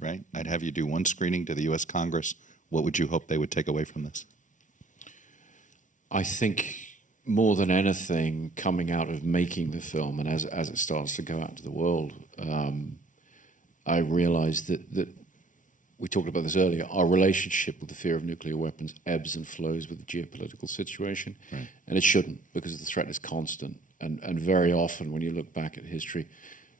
right? I'd have you do one screening to the U.S. Congress. What would you hope they would take away from this? I think more than anything, coming out of making the film and as it starts to go out to the world, I realized that we talked about this earlier, our relationship with the fear of nuclear weapons ebbs and flows with the geopolitical situation. Right. And it shouldn't, because the threat is constant. And very often when you look back at history,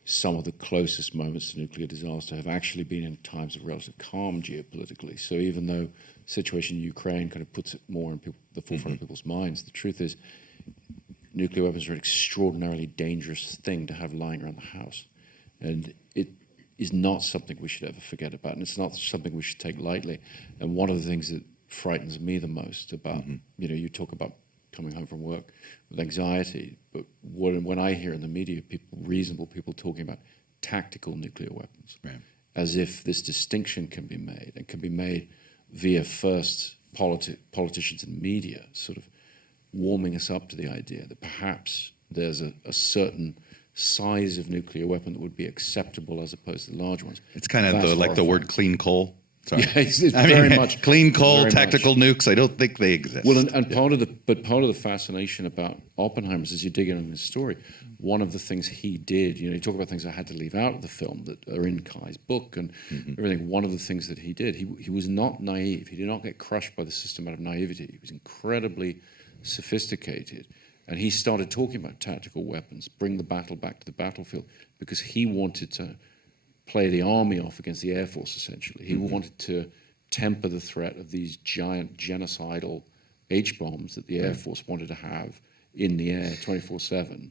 some of the closest moments to nuclear disaster have actually been in times of relative calm geopolitically. So even though the situation in Ukraine kind of puts it more in the forefront of people's minds, the truth is nuclear weapons are an extraordinarily dangerous thing to have lying around the house. And it is not something we should ever forget about, and it's not something we should take lightly. And one of the things that frightens me the most about, you talk about coming home from work with anxiety, but when I hear in the media reasonable people talking about tactical nuclear weapons, right, as if this distinction can be made, and can be made via first politicians and media sort of warming us up to the idea that perhaps there's a certain size of nuclear weapon that would be acceptable as opposed to the large ones. It's kind of like the word clean coal. Sorry. Yeah, it's very much clean coal, very tactical nukes. I don't think they exist. Well, and part of the fascination about Oppenheimer is, as you dig into his story, one of the things he did. You talk about things I had to leave out of the film that are in Kai's book and everything. One of the things that he did, he was not naive. He did not get crushed by the system out of naivety. He was incredibly sophisticated. And he started talking about tactical weapons, bring the battle back to the battlefield, because he wanted to play the army off against the Air Force, essentially. He wanted to temper the threat of these giant genocidal H-bombs that the Air Force wanted to have in the air 24/7.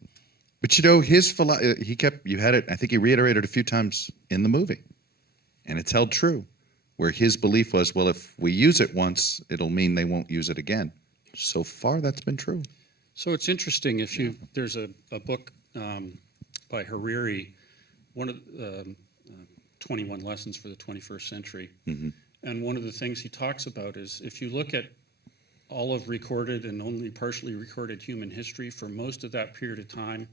But his philosophy, you had it, I think he reiterated a few times in the movie, and it's held true, where his belief was, well, if we use it once, it'll mean they won't use it again. So far, that's been true. So it's interesting, there's a book by Hariri, one of 21 Lessons for the 21st Century. And one of the things he talks about is, if you look at all of recorded and only partially recorded human history, for most of that period of time,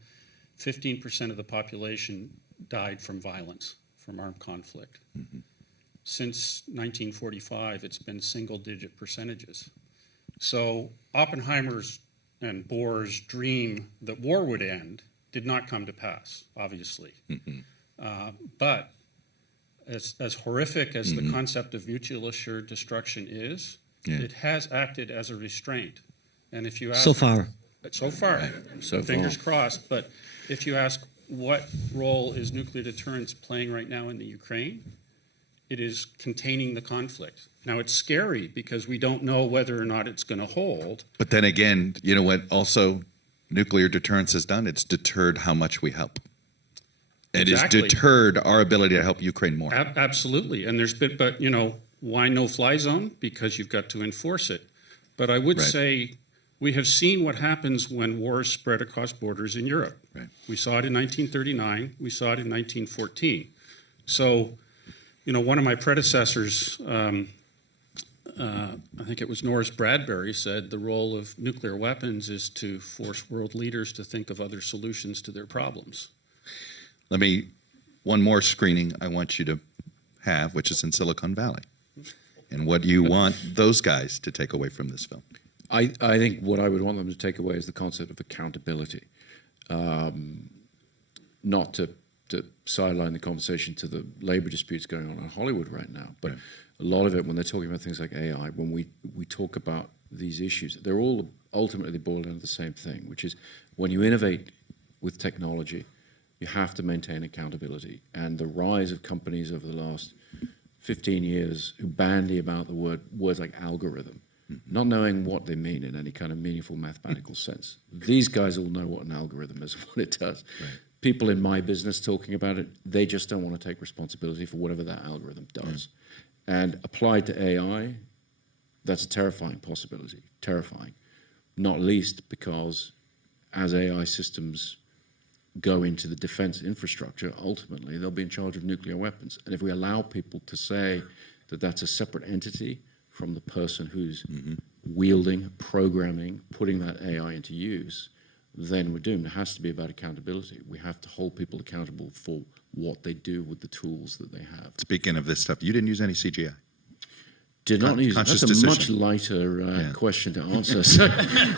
15% of the population died from violence, from armed conflict. Since 1945, it's been single-digit percentages. So Oppenheimer's and Bohr's dream that war would end did not come to pass, obviously. But as horrific as the concept of mutual assured destruction is, it has acted as a restraint. And if you ask, so far, fingers crossed, but if you ask what role is nuclear deterrence playing right now in the Ukraine, it is containing the conflict. Now, it's scary because we don't know whether or not it's going to hold. But then again, you know what also nuclear deterrence has done? It's deterred how much we help. It has deterred our ability to help Ukraine more. Absolutely. And but why no fly zone? Because you've got to enforce it. But I would say we have seen what happens when wars spread across borders in Europe. Right. We saw it in 1939. We saw it in 1914. So, one of my predecessors, I think it was Norris Bradbury, said the role of nuclear weapons is to force world leaders to think of other solutions to their problems. One more screening I want you to have, which is in Silicon Valley. And what do you want those guys to take away from this film? I think what I would want them to take away is the concept of accountability. Not to sideline the conversation to the labor disputes going on in Hollywood right now, but a lot of it, when they're talking about things like AI, when we talk about these issues, they're all ultimately boiled down to the same thing, which is when you innovate with technology, you have to maintain accountability. And the rise of companies over the last 15 years who bandy about the words like algorithm, not knowing what they mean in any kind of meaningful mathematical sense. These guys all know what an algorithm is and what it does. Right. People in my business talking about it, they just don't want to take responsibility for whatever that algorithm does. And applied to AI, that's a terrifying possibility, terrifying. Not least because as AI systems go into the defense infrastructure, ultimately they'll be in charge of nuclear weapons. And if we allow people to say that that's a separate entity from the person who's wielding, programming, putting that AI into use, then we're doomed. It has to be about accountability. We have to hold people accountable for what they do with the tools that they have. Speaking of this stuff, you didn't use any CGI. Did not use. Conscious That's a decision. much lighter question to answer. So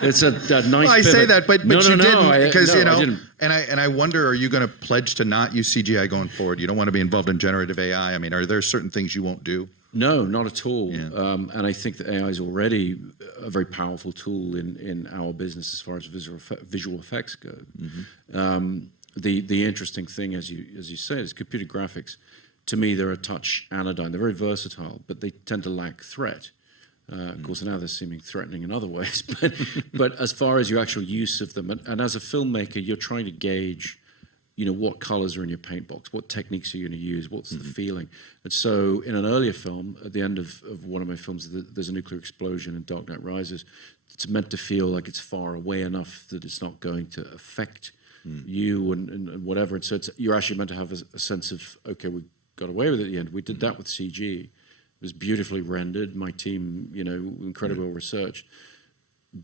it's a nice. Well, I say pivot. that, but no, you no, didn't because no, you know. I didn't. And I wonder, are you going to pledge to not use CGI going forward? You don't want to be involved in generative AI. I mean, are there certain things you won't do? No, not at all. Yeah. And I think that AI is already a very powerful tool in our business as far as visual effects go. The interesting thing, as you say, is computer graphics. To me, they're a touch anodyne. They're very versatile, but they tend to lack threat. Of course, now they're seeming threatening in other ways. But as far as your actual use of them, and as a filmmaker, you're trying to gauge, what colors are in your paint box, what techniques are you going to use, what's the feeling. And so in an earlier film, at the end of one of my films, there's a nuclear explosion in Dark Knight Rises. It's meant to feel like it's far away enough that it's not going to affect you and whatever. And so you're actually meant to have a sense of, okay, we got away with it at the end. We did that with CG. It was beautifully rendered. My team, incredibly well researched.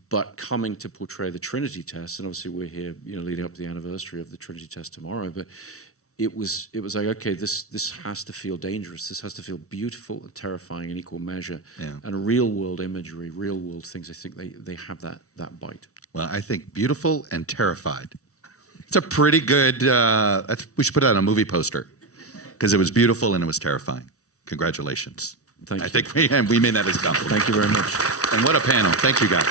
But coming to portray the Trinity test, and obviously we're here, leading up to the anniversary of the Trinity test tomorrow. But it was like, okay, this has to feel dangerous. This has to feel beautiful and terrifying in equal measure. Yeah. And real world imagery, real world things. I think they have that bite. Well, I think beautiful and terrified. It's a pretty good. We should put it on a movie poster because it was beautiful and it was terrifying. Congratulations. Thank you. I think we mean that as a compliment. Thank you very much. And what a panel. Thank you, guys.